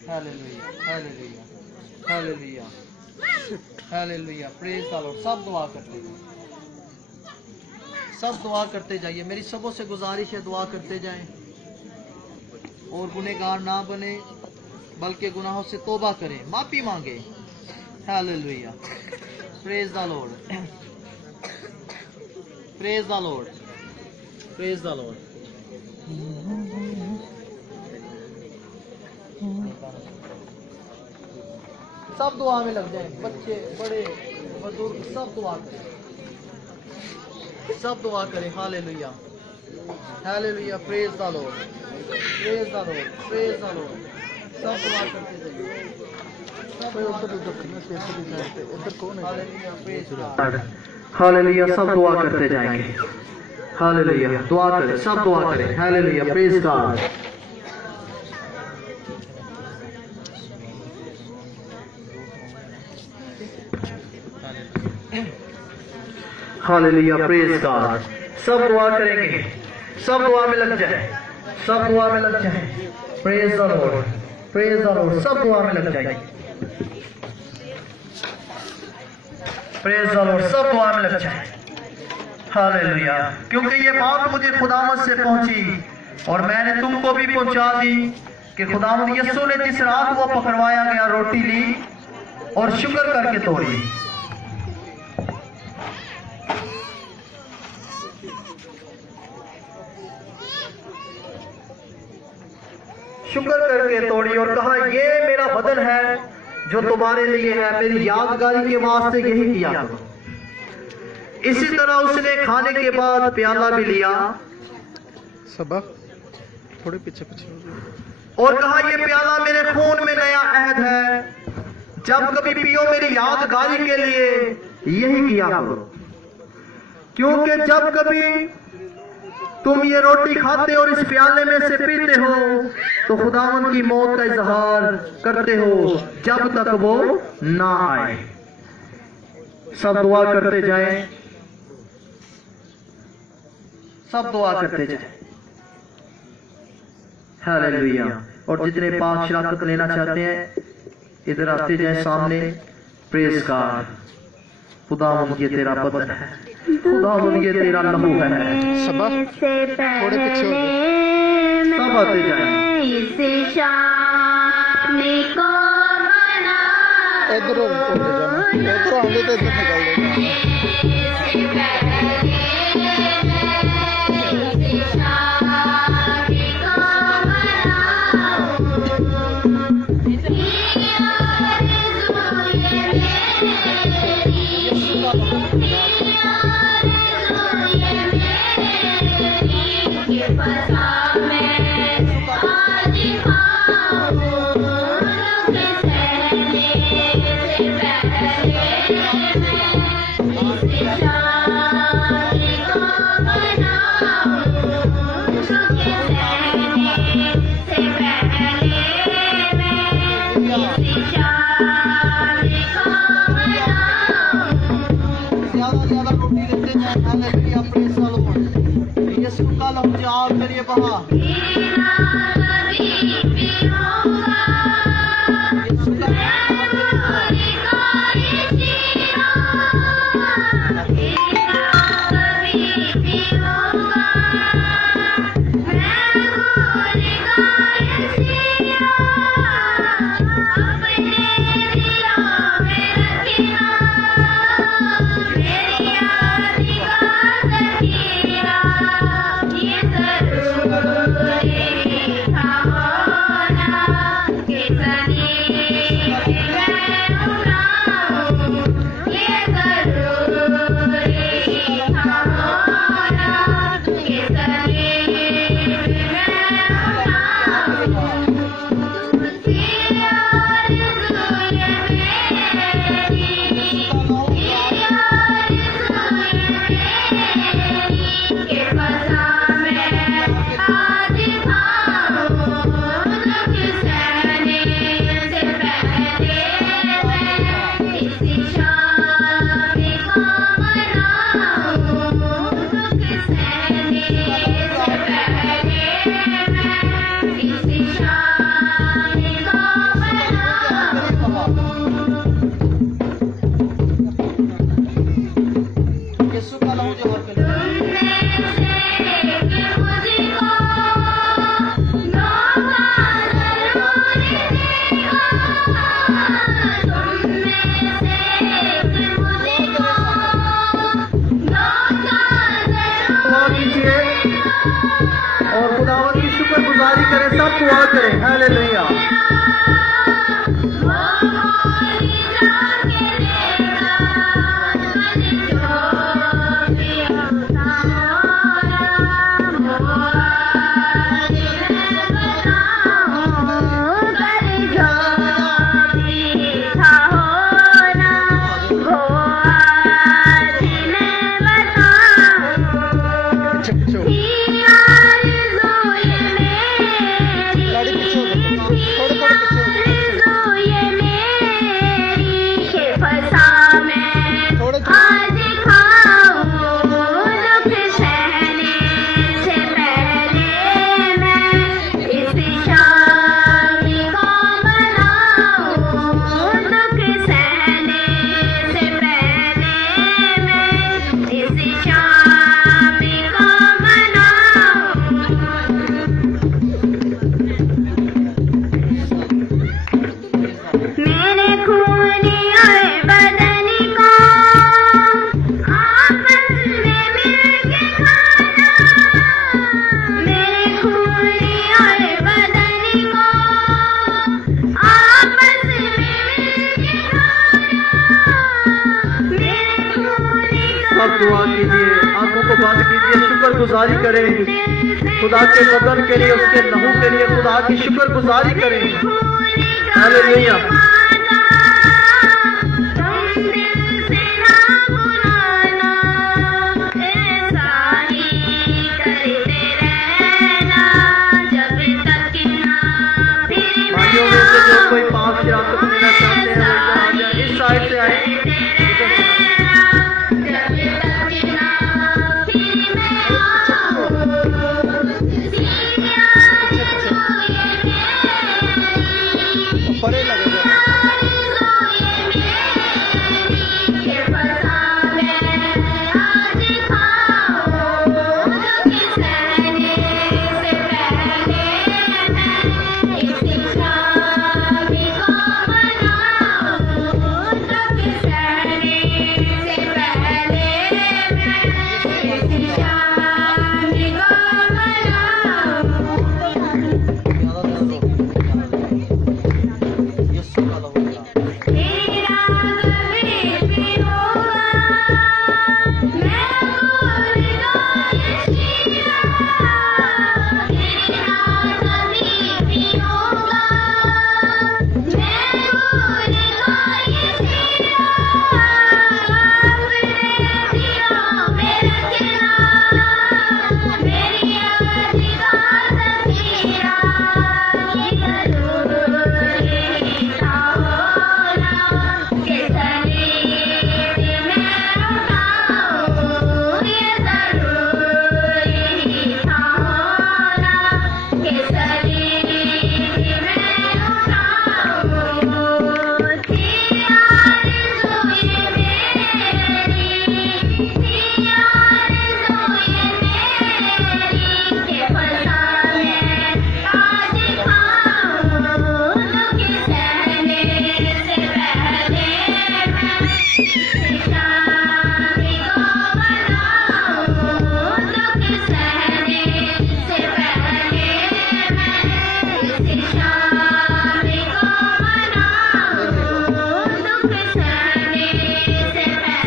Hallelujah, hallelujah, hallelujah, hallelujah, praise the Lord. सब दुआ करते जाइए, सब दुआ करते जाइए। मेरी सबों से गुजारिश है दुआ करते जाएं और गुनहगार ना बने, बल्कि गुनाहों से तौबा करें, माफी मांगे। Hallelujah, praise the Lord, praise the Lord, praise the Lord. सब दुआ में लग जाएं, बच्चे बड़े बुजुर्ग सब दुआ करें, सब दुआ करें। Hallelujah, hallelujah, praise the Lord, praise the Lord, praise the Lord. सब दुआ करते जाइए। Hallelujah, praise God. हालेलुया, सब दुआ करते जाएंगे। हालेलुया, दुआ करें, सब दुआ करें। Hallelujah, praise God. Hallelujah, praise God. सब दुआ करेंगे, सब दुआ में लग जाए, सब दुआ में लग जाए। Praise the Lord, praise the Lord. सब दुआ में लग जाए, प्रेज द लॉर्ड। सब दुआ में लग जाए। हालेलुया। क्योंकि ये बात मुझे खुदावंद से पहुंची और मैंने तुमको भी पहुंचा दी कि खुदावंद यीशु ने जिस रात वो पकड़वाया गया रोटी ली और शुक्र करके तोड़ी। शुक्र करके तोड़ी और कहा ये मेरा बदन है जो तुम्हारे लिए है, मेरी यादगारी के वास्ते यही किया करो। इसी तरह उसने खाने के बाद प्याला भी लिया सबा थोड़े पीछे पीछे हो जाओ। और कहा ये प्याला मेरे खून में नया अहद है, जब कभी पियो मेरी यादगारी के लिए यही किया करो। क्योंकि जब कभी तुम ये रोटी खाते और इस प्याले में से पीते हो तो खुदावंद की मौत का इजहार करते हो जब तक वो ना आए। सब दुआ करते जाए, सब दुआ करते जाए। हालेलुया। और जितने पाक शराकत लेना चाहते हैं इधर आते जाए सामने। Praise God. खुदावंद ये तेरा बदन है, खुदावंद ये तेरा लहू है। सबा थोड़े पीछे हो जाओ। सब आते जाए। इस शाम को बना इधर हो जाना, इधर आगे तो इधर निकल देना। और खुदावंद की शुक्रगुजारी करें, सब दुआ करें। हालेलुया। गाड़ी पीछे हो जाओ, थोड़े थोड़े सब दुआ कीजिए, आंखों को बंद कीजिए, शुक्रगुजारी करें खुदा के बदन के लिए, उसके लहू के लिए खुदा की शुक्रगुजारी करें। हालेलुया। भाइयों में से जो कोई पाप शरारत करना चाहते हैं वो आ जाए, इस साइड से आए। परे लगे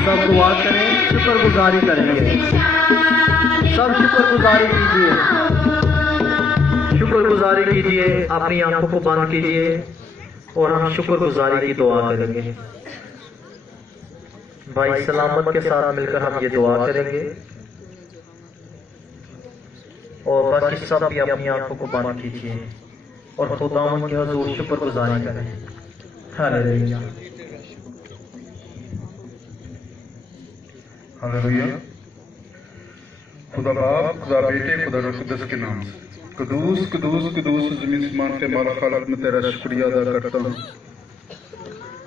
सब दुआ करें, शुक्रगुजारी करेंगे, सब शुक्रगुजारी कीजिए, शुक्रगुजारी कीजिए, अपनी आंखों को बंद कीजिए और हम शुक्रगुजारी की दुआ करेंगे। भाई सलामत के साथ मिलकर हम ये दुआ करेंगे और बाकी सब भी अपनी आंखों को बंद कीजिए और खुदावंद के हुजूर शुक्रगुजारी करें। हालेलुया। हालेलुया। खुदा बाप, खुदा बेटे, खुदा रूह कुद्दस के नाम से कदूस कदूस कदूस ज़मीन आसमान के मालिक खालिक में तेरा शुक्रिया अदा करता हूँ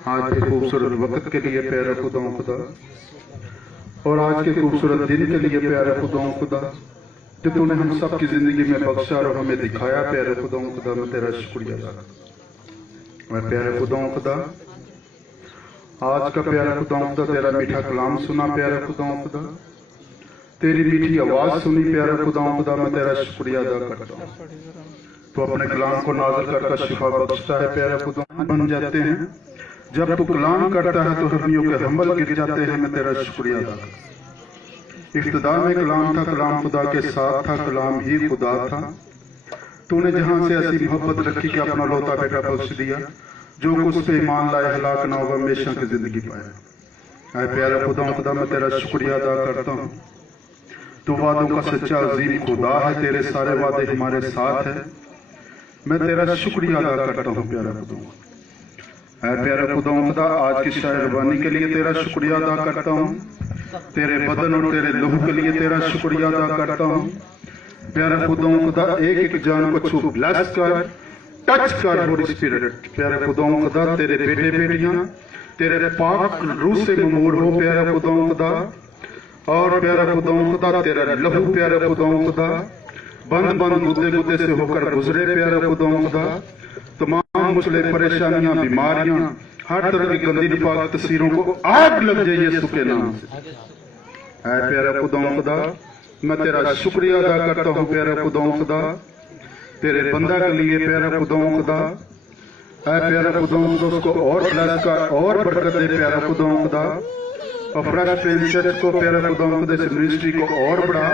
आज के खूबसूरत वक्त के लिए प्यारे खुदाओं खुदा, और आज के खूबसूरत दिन के लिए प्यारे खुदाओं खुदा, जो तूने हम सब की जिंदगी में बख्शा और हमें दिखाया प्यारे खुदाओं खुदा, मैं तेरा शुक्रिया अदा करता हूँ। मैं प्यारे खुदाओं खुदा, आज का प्यारा खुदाओं खुदा तेरा मीठा कलाम सुना प्यारा खुदाओं खुदा, तेरी मीठी आवाज सुनी प्यारा खुदाओं खुदा, मैं तेरा शुक्रिया अदा करता हूँ। तो अपने कलाम को नाज़िल करके शिफा बख्शता है प्यारा खुदाओं, बन जाते हैं जब तू कलाम करता है तो हड्डियों के हम्बल गिर जाते हैं, मैं तेरा शुक्रिया अदा करता हूँ। इब्तिदा में कलाम था, कलाम खुदा के साथ था, कलाम ही खुदा था। तूने जहां से ऐसी मोहब्बत रखी कि अपना लौता बेटा बख्श दिया, जो कुछ पे ईमान लाए हलाक ना होगा, हमेशा की जिंदगी पाए। ऐ प्यारा खुदा खुदा, मैं तेरा शुक्रिया अदा करता हूँ। तू वादों का सच्चा अजीम खुदा है, तेरे सारे वादे हमारे साथ है, मैं तेरा शुक्रिया अदा करता हूँ प्यारा खुदा। ऐ प्यारा खुदा खुदा, आज की शायरबानी के लिए तेरा शुक्रिया अदा करता हूँ, तेरे बदन और तेरे लहू के लिए तेरा शुक्रिया अदा करता हूँ प्यारा खुदा खुदा। एक एक जान को छू ब्लेस कर, टच कर होली स्पिरिट प्यारे खुदाओं खुदा। तेरे बेटे बेटियां तेरे पाक रूह से ममूर हो प्यारे खुदाओं खुदा, और प्यारे खुदाओं खुदा तेरा लहू प्यारे खुदाओं खुदा बंद बंद गुद्दे गुद्दे से होकर गुजरे प्यारे खुदाओं खुदा। तमाम मुश्किलें परेशानियां बीमारियां हर तरह की गंदी निपाक तस्वीरों को आग लग जाए यीशु के नाम से। ऐ प्यारे खुदाओं खुदा, मैं तेरा शुक्रिया अदा करता हूँ प्यारे खुदाओं खुदा, तेरे बंदा के लिए प्यारा खुदाओं खुदा। ऐ प्यारा खुदाओं खुदा, उसको और ब्लेस कर और बरकत दे प्यारा खुदाओं खुदा। और फ्रेश पेन चर्च को प्यारा खुदावंद इस मिनिस्ट्री को और बढ़ा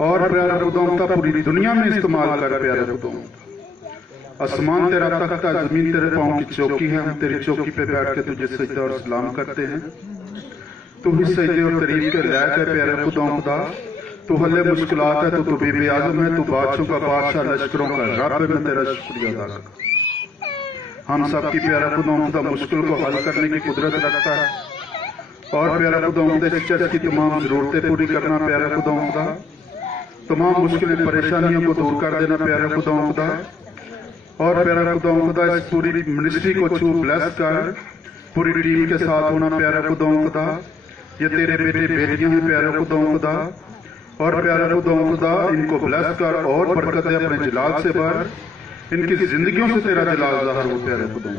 और प्यारा खुदावंद पूरी दुनिया में इस्तेमाल कर प्यारा खुदावंद। आसमान तेरा तख्त है, जमीन तेरे पाँव की चौकी है, हम तेरी चौकी पे बैठ के तुझे सजदा और सलाम करते हैं। तू ही सजदे और तारीफ के लायक है प्यारे खुदा। तू हल्ले मुश्किलात है, तू बेबी आजम है, तू बादशाहों का बादशाह, लश्करों का रब है। मैं तेरा शुक्रिया अदा करता। हम सब की प्यारा खुदा मुश्किल को हल करने की कुदरत रखता है और प्यारा खुदा इस चर्च की तमाम जरूरतें पूरी करना प्यारा खुदा, तमाम मुश्किलें परेशानियों को दूर कर देना प्यारा खुदा और प्यारा खुदा इस पूरी मिनिस्ट्री को छू ब्लेस कर, पूरी टीम के साथ होना प्यारा खुदा। ये तेरे बेटे बेटियां हैं प्यारा खुदा और प्यारा खुदा इनको ब्लेस कर और बरकत दे अपने जलाल से भर, इनकी जिंदगियों से तेरा जलाल ज़ाहिर हो प्यारा खुदा।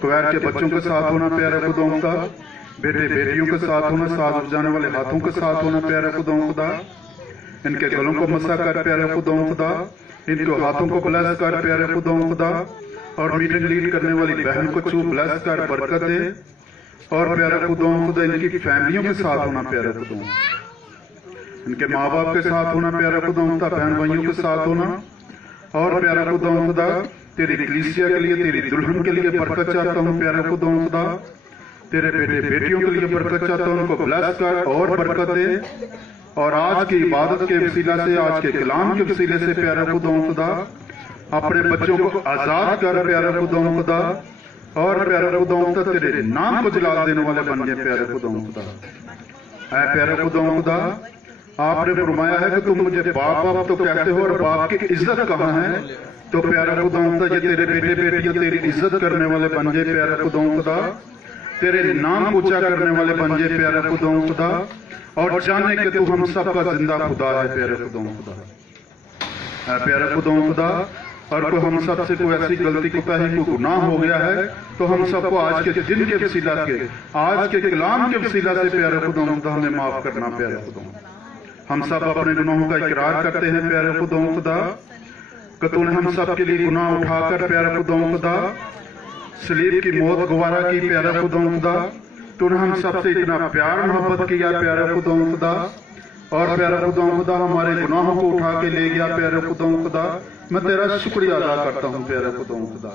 कुवैत के बच्चों के साथ होना प्यारा खुदा, बेटे बेटियों के साथ होना, साथ बजाने वाले हाथों के साथ होना प्यारा खुदा। इनके गलों को मसा कर प्यारा खुदा, इनको हाथों को ब्लेस कर प्यारे खुदा और मीटिंग लीड करने वाली बहन को छू ब्लेस कर बरकत दे और प्यारे खुदा इनकी फैमिलियों के साथ होना प्यारे खुदा, इनके माँ बाप के साथ होना प्यारे खुदा, बहन भाइयों के साथ होना और प्यारे खुदा तेरी कलीसिया के लिए, तेरी दुल्हन के लिए बरकत चाहता हूँ प्यारे खुदा। तेरे बेटे बेटियों के लिए बरकत चाहता हूँ, उनको ब्लेस कर और बरकत दे और आज की इबादत के वसीला से, आज के कलाम के वसीले से प्यारा खुदा अपने बच्चों को आजाद कर प्यारा खुदा और प्यारा खुदा तेरे नाम को जलाल देने वाले बन गए प्यारा खुदा। ऐ प्यारा खुदा आपने फरमाया है कि तुम मुझे बाप बाप तो कहते हो और बाप की इज्जत कहाँ है, तो प्यारा खुदा ये तेरे बेटे बेटियां तेरी इज्जत करने वाले बन गए प्यारा खुदा, तेरे नाम ऊंचा करने वाले बन गए प्यारा खुदा और जाने के तू हम सबका जिंदा खुदा है प्यारे खुदा। प्यारे खुदा और कोई हम सब से कोई ऐसी गलती कोताही को गुनाह हो गया है तो हम सबको आज के दिन के वसीला के, आज के कलाम के वसीला से प्यारे खुदा हमें माफ करना प्यारे खुदा। हम सब अपने गुनाहों का इकरार करते हैं प्यारे खुदा कि तूने हम सब के लिए गुनाह उठाकर प्यारे खुदा सलीब की मौत गवारा की प्यारे खुदा। तूने हम सबसे इतना प्यार मोहब्बत किया प्यारे खुदा और प्यारे खुदा हमारे गुनाहों को उठा के ले गया प्यारे खुदा। मैं तेरा शुक्रिया अदा करता हूँ प्यारे खुदा।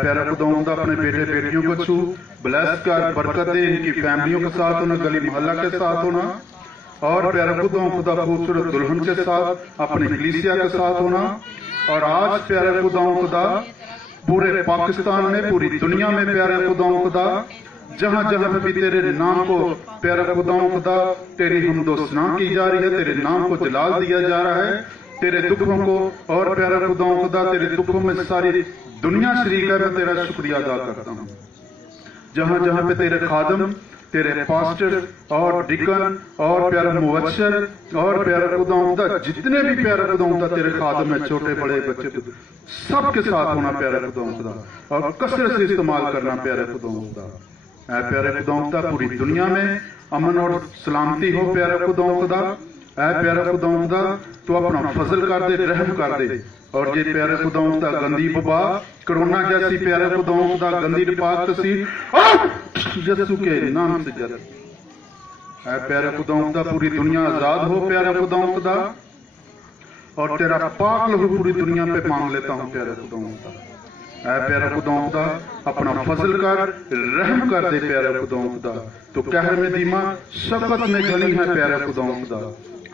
प्यारे खुदा अपने बेटे बेटियों को छू ब्लेस कर बरकत दे, इनकी फैमिलियों के साथ होना, गली मोहल्ला के साथ होना और प्यारे खुदा खूबसूरत दुल्हन के साथ अपनी कलीसिया के साथ होना और आज प्यारे खुदा पूरे पाकिस्तान में, पूरी दुनिया में प्यारे खुदा जहां जहां भी तेरे नाम को प्यारा खुदा तेरी हमदो सना की जा रही है, तेरे नाम को जलाल दिया जा रहा है, तेरे दुखों को और प्यारा खुदा तेरे दुखों में सारी दुनिया शरीक है। मैं तेरा शुक्रिया अदा करता हूँ। जहां जहां पे तेरे खादम, तेरे पास्टर और डिकन और प्यारा मुबशर और प्यारा खुदा जितने भी प्यारा खुदा तेरे खादम है, छोटे बड़े बच्चे सबके साथ होना प्यारा खुदा और कसरत से इस्तेमाल करना प्यारा खुदा। प्यारे खुदा पूरी दुनिया में अमन और सलामती हो प्यारे खुदा। प्यारे खुदा तो अपना फजल कर दे, रहम कर दे और ये प्यारे खुदा गंदी वबा कोरोना जैसी प्यारे खुदा गंदी पाक तस्वीर यीशु के नाम से जल प्यारे खुदा पूरी दुनिया आजाद हो प्यारे खुदा और तेरा पाक लहू पूरी दुनिया पे मांग लेता हूँ प्यारे खुदा। प्यारे खुदा अपना फजल कर, रहम कर दे प्यारे खुदा। तो कहर में दीमा शफकत में घनी है प्यारे खुदा।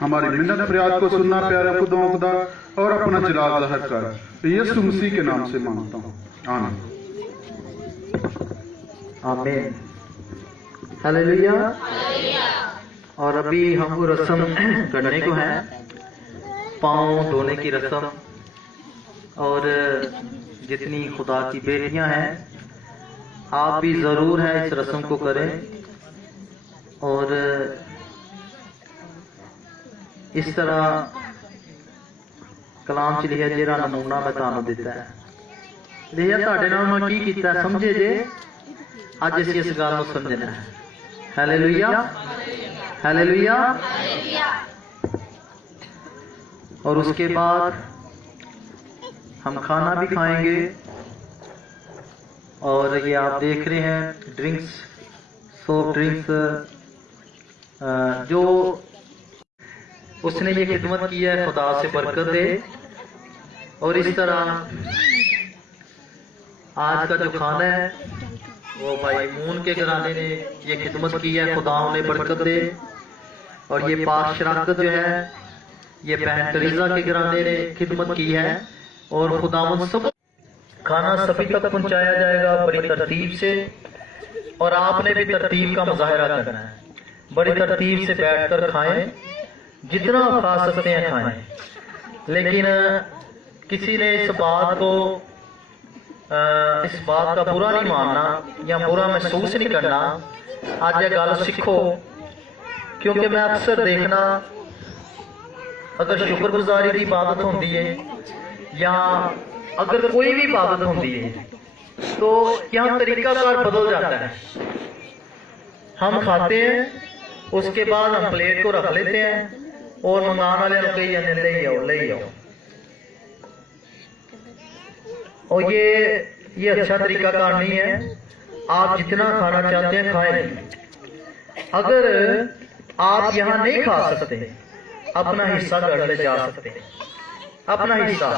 हमारी मिन्नत फरियाद को सुनना प्यारे खुदा और अपना जलाल ज़ाहिर कर, यीशु मसीह के नाम से मांगता हूँ, आमीन। आमीन, हालेलुया। और अभी हम वो रस्म करने को है, पाँव धोने की रस्म। और जितनी खुदा की बेटियां हैं आप भी जरूर है इस रस्म को करें और इस तरह कलाम च लिखा जेरा नमूना मैं तुहानू दिता है, लिखा तुहाडे नाल मैं की कीता समझे जे, अज असीं इस गल नूं समझना है। Hallelujah, hallelujah. और उसके बाद हम खाना भी खाएंगे और ये आप देख रहे हैं ड्रिंक्स सॉफ्ट ड्रिंक्स, जो उसने ये खिदमत की है, खुदा से बरकत दे। और इस तरह आज का जो खाना है वो भाई मून के घराने ने ये खिदमत की है, खुदा उन्हें बरकत दे। और ये पाक शराकत जो है ये बहन तरीजा के घराने ने खिदमत की है। और खुदावंद सब खाना सभी तक पहुंचाया जाएगा बड़ी तरतीब से, और आपने भी तरतीब का मुजाहरा करना है। बड़ी तरतीब से बैठकर खाएं, जितना खा सकते हैं खाएं। लेकिन किसी ने इस बात का बुरा नहीं मानना या बुरा महसूस नहीं करना। आज ये गल सीखो, क्योंकि मैं अक्सर देखना, अगर शुक्रगुजारी की इबादत होती है या अगर कोई भी इबादत होती है तो यहाँ तरीकाकार बदल जाता है। हम खाते हैं, उसके बाद हम प्लेट को रख लेते हैं और मंगाने वाले को कही जाने ले आओ। और ये अच्छा तरीकाकार नहीं है। आप जितना खाना चाहते हैं खाएं। अगर आप यहाँ नहीं खा सकते, अपना हिस्सा घर ले जा सकते हैं, अपना हिस्सा।